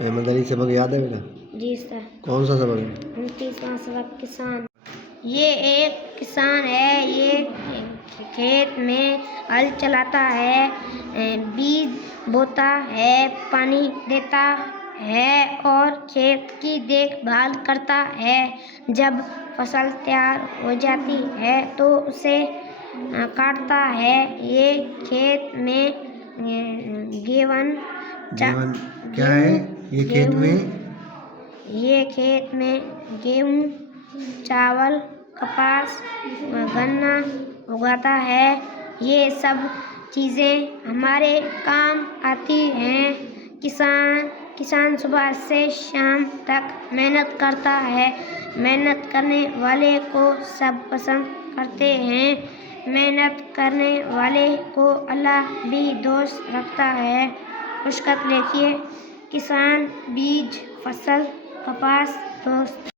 احمد علی سبق یاد ہے بیٹا؟ جی سر۔ کون سا سبق ہے؟ 29واں سبق کسان۔ یہ ایک کسان ہے، یہ کھیت میں ہل چلاتا ہے، بیج بوتا ہے، پانی دیتا ہے اور کھیت کی دیکھ بھال کرتا ہے۔ جب فصل تیار ہو جاتی ہے تو اسے کاٹتا ہے۔ یہ کھیت میں گیہوں کیا ہے؟ یہ کھیت میں گیہوں، چاول، کپاس، گنا اگاتا ہے۔ یہ سب چیزیں ہمارے کام آتی ہیں۔ کسان صبح سے شام تک محنت کرتا ہے۔ محنت کرنے والے کو سب پسند کرتے ہیں۔ محنت کرنے والے کو اللہ بھی دوست رکھتا ہے۔ مشقت لکھیے: کسان، بیج، فصل، کپاس، دوست۔